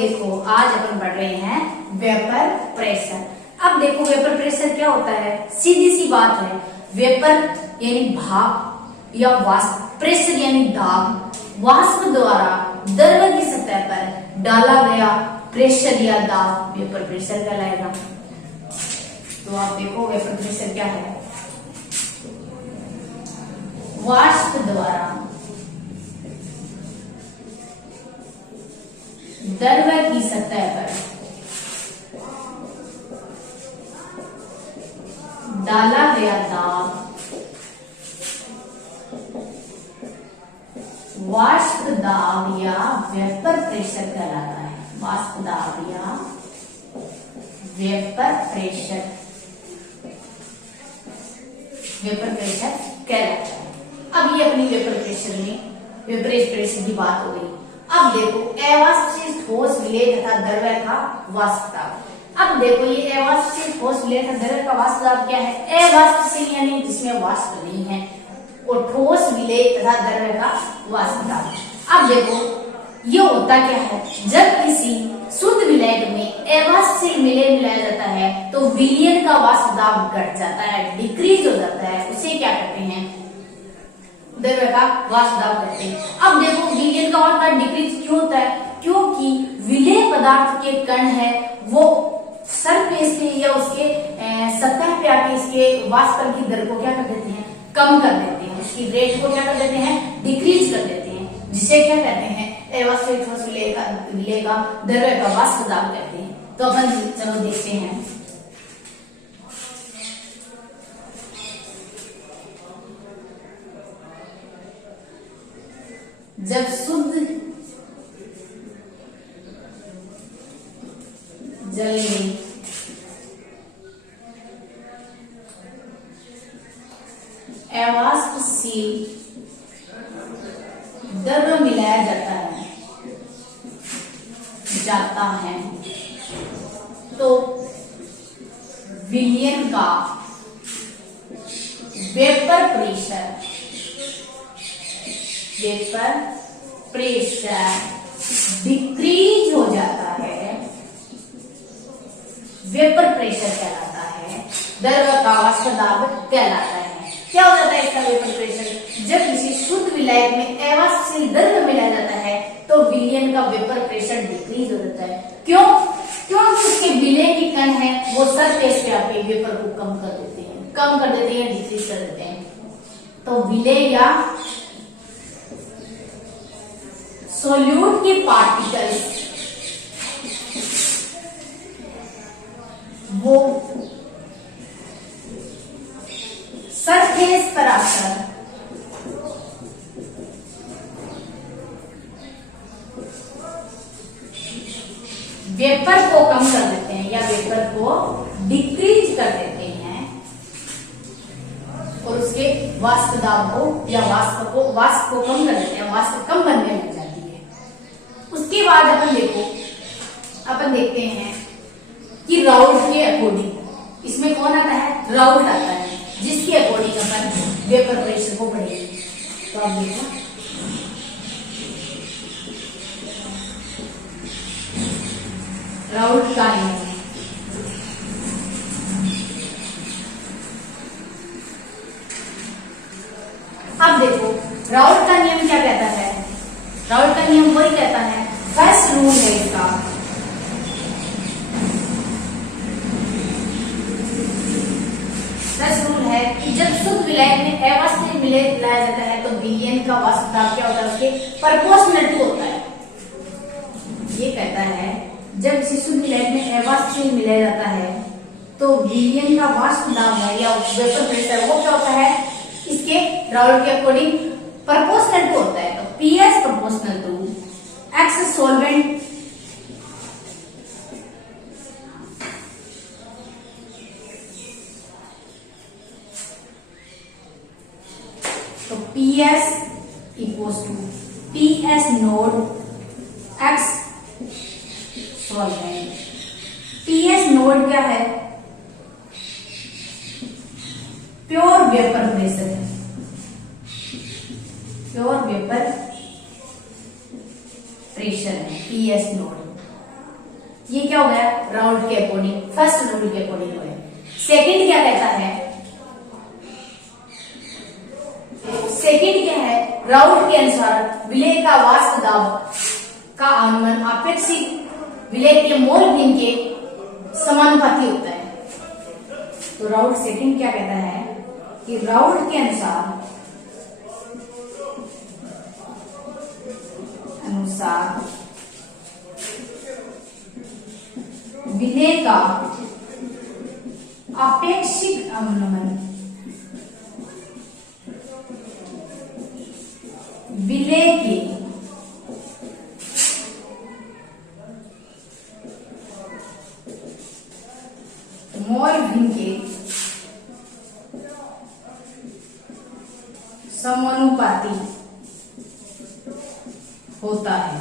देखो आज अपन पढ़ रहे हैं वेपर प्रेशर। अब देखो वेपर प्रेशर क्या होता है, सीधी सी बात है। वेपर यानी भाप या वाष्प, प्रेशर यानी दाब, वाष्प द्वारा द्रव की सतह पर डाला गया प्रेशर या दाब वेपर प्रेशर कहलाएगा। तो आप देखो वेपर प्रेशर क्या है, वाष्प द्वारा द्रव की सतह पर डाला गया दाब वाष्प दाब या वेपर प्रेशर कहलाता है। वाष्प दाब या वेपर प्रेशर कहलाता है। अब ये अपनी वेपर प्रेशर में वेपर प्रेशर की बात हो गई। अब देखो अवाष्प से ठोस विलेय तथा द्रव का वाष्प दाब। अब देखो ये अवाष्प से ठोस विलेय तथा द्रव का वाष्प दाब क्या है, अवाष्प से यानी जिसमें वाष्प नहीं है, और ठोस विलेय तथा द्रव का वाष्प दाब। अब देखो ये होता क्या है, जब किसी शुद्ध विलायक में अवाष्प से विलेय मिलाया जाता है तो विलयन का वाष्प दाब घट जाता है, डिक्रीज हो जाता है। उसे क्या कहते हैं, द्रव का वाष्प दाब कहते हैं। अब देखो विलयन का वाष्प दाब डिक्रीज क्यों होता है, क्योंकि विलेय पदार्थ के कण है वो सरफेस पे या उसके सतह पे आके इसके वाष्पन की दर को क्या कर देते हैं, कम कर देते हैं, उसकी रेट को क्या कर देते हैं, डिक्रीज कर देते हैं, जिसे क्या कहते हैं अवाष्प से ठोस विलेय का द्रव का वाष्प दाब कहते हैं। तो अपन चलो देखते हैं। जब शुद्ध जल में अवाष्पशील द्रव मिलाया जाता है तो विलयन का वेपर प्रेशर डिक्रीज हो जाता है, वेपर प्रेशर कहलाता है, द्रव का वाष्प दाब कहलाता है। क्या हो जाता है इसका वेपर प्रेशर, जब किसी शुद्ध विलायक में अवाष्पशील द्रव मिलाया जाता है तो विलयन का वेपर प्रेशर डिक्रीज हो जाता है। क्यों, क्योंकि उसके विलेय के कण है वो सरफेस पे आके वेपर को कम कर देते हैं, डिक्रीज कर देते हैं। तो विलेय या सोल्यूट के पार्टिकल्स वो सरफेस पर आकर वेपर को कम कर देते हैं या वेपर को डिक्रीज कर देते हैं और उसके वाष्प दाब को या वाष्प को कम कर देते हैं, वाष्प कम बनने लग जाती है। उसके बाद अपन देखते हैं कि राउल्ट के अकॉर्डिंग इसमें कौन आता है, राउल्ट आता है, जिसके अकॉर्डिंग अपन वेपर प्रेशर को पढ़ेंगे। तो आप देखो राउल्ट का नियम। अब देखो राउल्ट का नियम क्या कहता है, राउल्ट का नियम वही कहता है, फर्स्ट रूल है इसका, फर्स्ट रूल है कि जब शुद्ध विलायक में अवाष्प से मिलाया जाता है तो विलयन का वाष्प दाब क्या होता है, उसके प्रोपोर्शनल टू होता है। ये कहता है जब किसी शुद्ध विलायक में अवाष्प से मिलाया जाता है तो विलयन का वाष्प दाब है या वेपर प्रेशर वो क्या होता है, इसके राउल्ट के अकॉर्डिंग प्रोपोर्शनल टू होता है। तो PS proportional to x solvent तो PS equals to PS naught x solvent. PS naught क्या है, प्योर वेपर प्रेशर है, प्योर वेपर प्रेशर है पीएस नोड। ये क्या हो गया, राउंड के अकॉर्डिंग, फर्स्ट रूल के अकॉर्डिंग हो गया। सेकंड क्या कहता है, सेकंड क्या है, राउंड के अनुसार विलय का वाष्प दाब का अनुमान अपेक्षित विलय के मोल भिन्न के समानुपाती होता है। तो राउंड सेकंड क्या कहता है कि राउंड के अनुसार विलय का अपेक्षित अनुमान विलय के मोल भिन्न के समानुपाती होता है।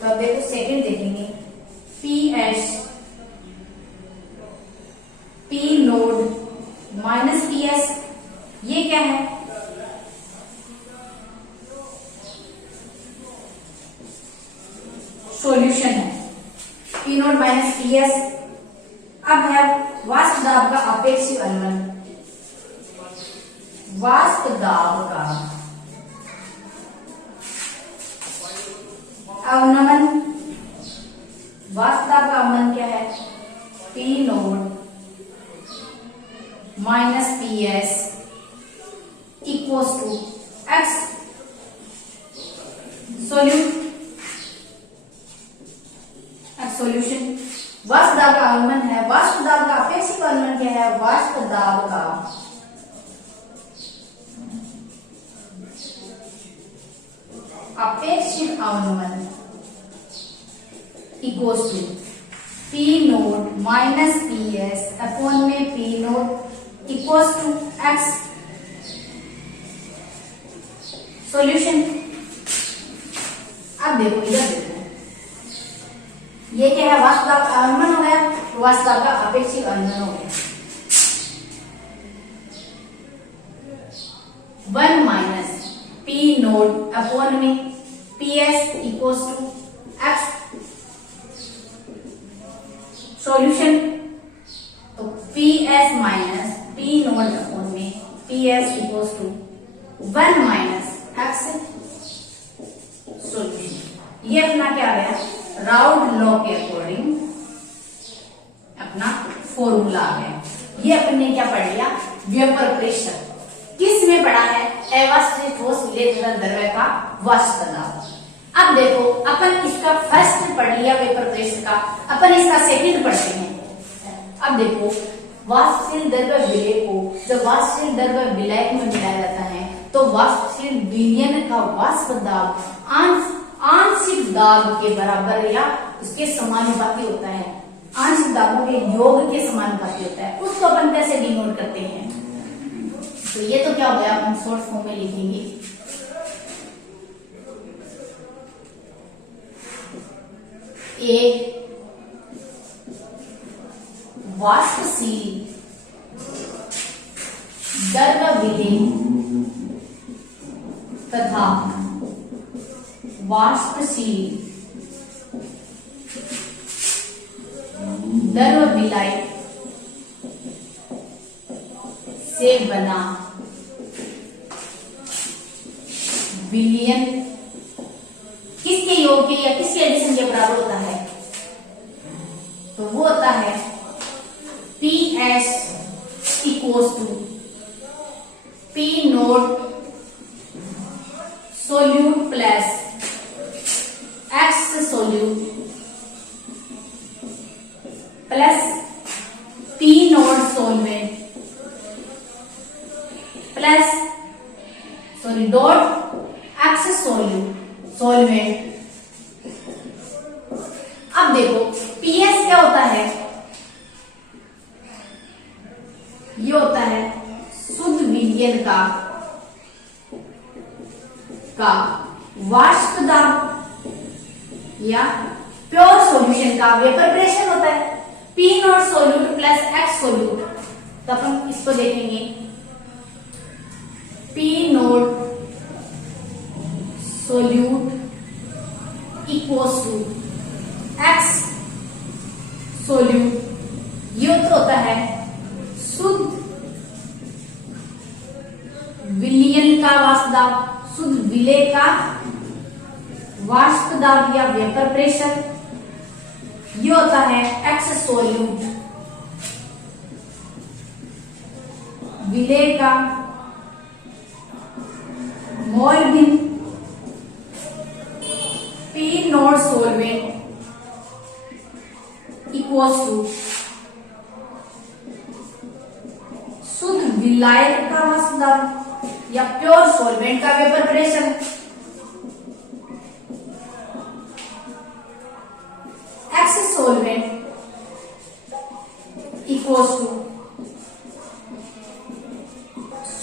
तो अब देखो सेकंड देखेंगे, PS P naught minus PS, ये क्या है, सॉल्यूशन है। P naught minus PS। अब है वाष्प दाब का अपेक्षित अनुमान, वाष्प दाब का अवनमन, वाष्प दाब का अवनमन क्या है, P naught minus PS equals to X solution. वाष्प दाब का अनुमान है, वाष्प दाब का अपेक्षित अनुमान क्या है, वाष्प दाब का अपेक्षित अनुमान equals to P naught minus PS upon में P naught equals to X solution. अब देखो इधर देखो, ये क्या है, वाष्प दाब का अनुमान हो गया, वाष्प दाब का अपेक्षित अनुमान हो गया। 1 माइनस P नोड अपॉन में PS equals to X solution. तो PS minus P naught upon में PS equals to 1 minus X solution. ये अपना क्या आ गया, राउड लॉ के अकॉर्डिंग अपना फॉर्मूला आ गया। ये अपने क्या पढ़ लिया, वेपर प्रेशर किस में पढ़ा है, अवाष्पित ठोस विलय तथा द्रव्य का वाष्प दाब। अब देखो अपन इसका फर्स्ट पढ़ लिया वेपर प्रेशर का, अपन इसका सेकंड पढ़ते हैं। अब देखो वाष्पशील द्रव्य विलय को जब वाष्पशील द्रव्य विलय में मिलाया जाता है तो वाष्पशील विलयन का वाष्प दाब आंशिक दाब के बराबर या उसके समानुपाती होता है, आंशिक दाबों के योग के समानुपाती होता है। उसको अपन कैसे डिनोट करते हैं, तो ये तो क्या हो गया, अपन शॉर्ट फॉर्म में लिखेंगे, एक वाष्पशील द्रव्य विलय तथा वाष्पशील द्रव्य विलय से बना विलयन किसके योग के या किसके एडिशन के बराबर होता है, तो वो होता है PS equals to P naught solute plus X solute plus P naught solvent plus dot X solvent. अब देखो PS क्या होता है, ये होता है शुद्ध विलयन का वाष्प दाब या प्योर सॉल्यूशन का वेपर प्रेशर होता है। P naught solute plus X solute, तो अपन इसको देखेंगे P naught solute equals to विलयन का वाष्प दाब, शुद्ध विलय का वाष्प दाब या वेपर प्रेशर, ये होता है एक्स सोल्यूट विलय का मोल भिन्न, P naught solvent equals to शुद्ध विलायक का वाष्प दाब या प्योर सॉल्वेंट का vapour pressure. X solvent equals to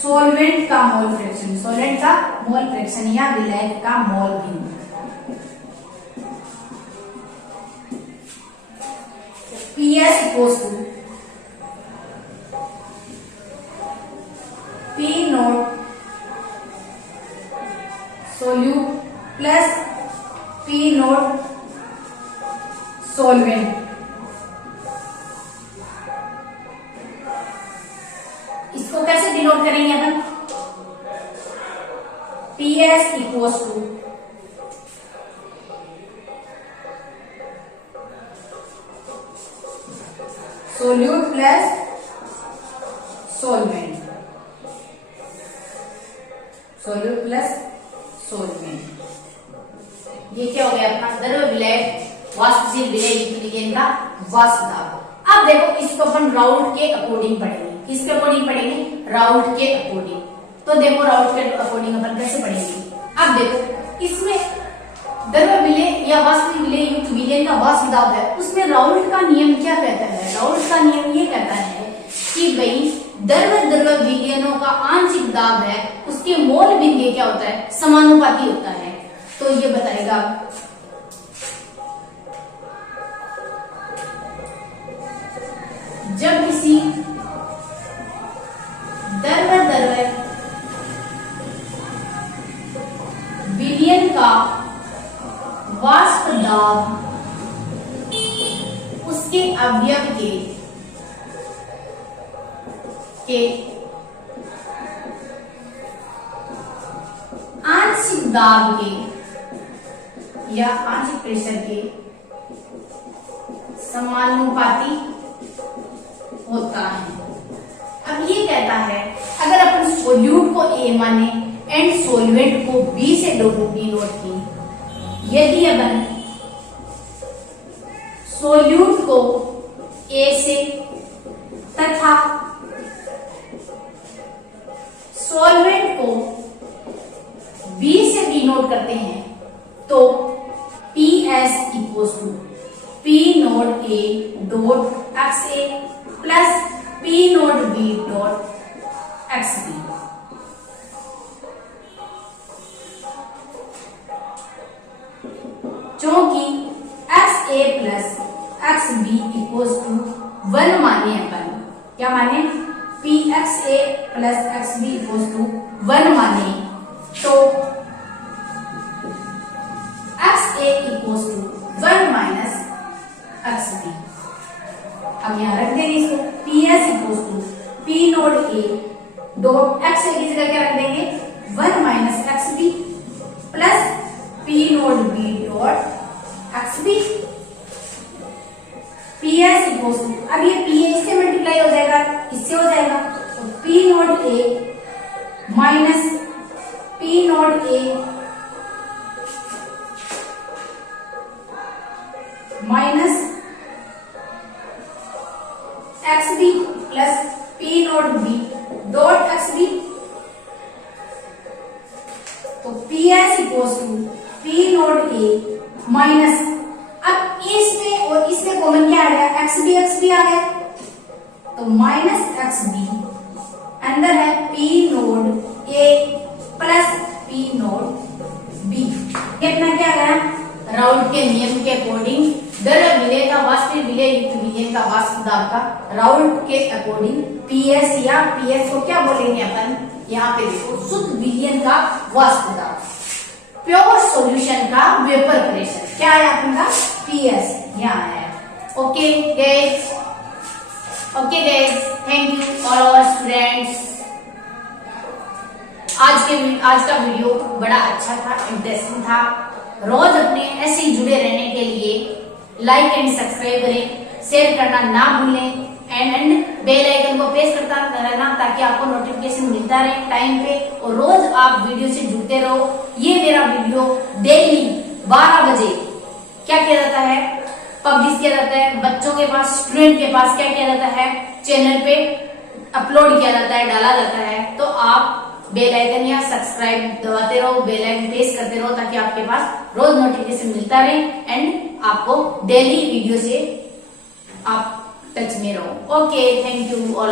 solvent का मोल फ्रैक्शन, सॉल्वेंट का मोल फ्रैक्शन या विलायक का मोल भिन्न। PS equals to P naught solute plus P naught solvent. इसको कैसे डिनोट करेंगे अपन? PS equals to solute plus solvent, solute plus solvent. ये क्या हो गया अपना द्रव विलयक वाष्पशील विलय युक्त विलयन का वाष्प दाब। अब देखो इसको अपन राउल्ट के अकॉर्डिंग पढ़ेंगे। किसके अकॉर्डिंग पढ़ेंगे? राउल्ट के अकॉर्डिंग। तो देखो राउल्ट के अकॉर्डिंग अपन कैसे पढ़ेंगे। अब देखो इसमें द्रव विलय या वाष्प विलय युक्त विलयन का वाष्प दाब है, उसमें राउल्ट का नियम क्या कहता है? राउल्ट का नियम ये कहता है कि भाई द्रव द्रव विलयनों का आंशिक दाब है, उसके मोल भिन्न क्या होता है? समानुपाती होता है। तो ये बताएगा जब किसी द्रव द्रव विलयन का वाष्प दाब उसके अवयव के आंशिक दाब के या आंशिक प्रेशर के समानुपाती होता है। अब ये कहता है अगर अपन सोल्यूट को A माने एंड सोलवेंट को B से डिनोट की, यदि अपन सोल्यूट को A से तथा सॉल्वेंट को B से डिनोट करते हैं तो PS equals to P naught A dot XA plus P naught B dot XB। क्योंकि XA plus XB equals to 1 माने अपन, क्या माने? PXA plus XB equals to 1 माने तो XA equals to 1 minus XB। अब यहां रख देंगे इसको, PS equals to P naught A dot XA की जगह क्या रख देंगे? 1 minus XB plus P naught B dot XB। PS equals to, अब ये PA इससे मल्टीप्लाई हो जाएगा, इससे हो जाएगा, तो P naught A minus P naught A minus XB plus P naught B dot XB। तो PS equals to P naught A minus, अब इसमें और इसमें कॉमन क्या आ गया? XB आ गया, तो माइनस XB अंदर है P naught A plus P naught B। कितना क्या गया? राउल्ट के नियम के अकॉर्डिंग द्रव विलय का वाष्प विलय युक्त विलयन का वाष्प दाब का राउल्ट के अकॉर्डिंग PS या PS को क्या बोलेंगे अपन? यहाँ पे देखो शुद्ध विलयन का वाष्प दाब, प्योर सॉल्यूशन का वेपर प्रेशर क्या है अपन का? PS यहाँ है। Okay guys, thank you all our students. आज का वीडियो बड़ा अच्छा था, इंटरेस्टिंग था। रोज अपने ऐसे ही जुड़े रहने के लिए लाइक एंड सब्सक्राइब करें, शेयर करना ना भूलें एंड बेल आइकन को प्रेस करता रहना ताकि आपको नोटिफिकेशन मिलता रहे टाइम पे और रोज आप वीडियो से जुड़ते रहो। ये मेरा वीडियो डेली 12 बजे क्या किया जाता है, पब्लिश किया जाता है बच्चों के पास, स्टूडेंट के पास क्या किया जाता है, चैनल पे अपलोड किया जाता है, डाला जाता है। तो आप बेल आइकन या सब्सक्राइब दबाते रहो, बेल आइकन प्रेस करते रहो ताकि आपके पास रोज नोटिफिकेशन मिलता रहे एंड आपको डेली वीडियो से आप टच में रहो। Okay, thank you all.